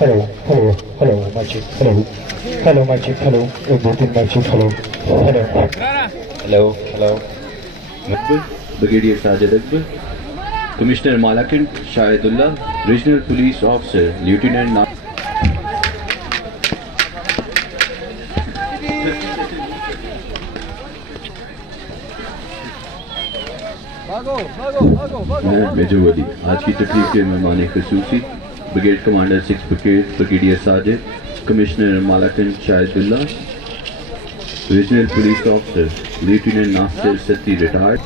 Hello hello hello mic hello hello mic hello 1 2 3 mic hello hello hello hello Brigadier Sajid Akbar, Commissioner Malakand Shahidullah, Regional Police Officer Lieutenant major Wali. आज की तकरीब के मेहमान खसूसी brigade commander 6 brigade brigadier Sajid, commissioner Malakand Shahidullah, regional police officer lieutenant Nasir Satti retired,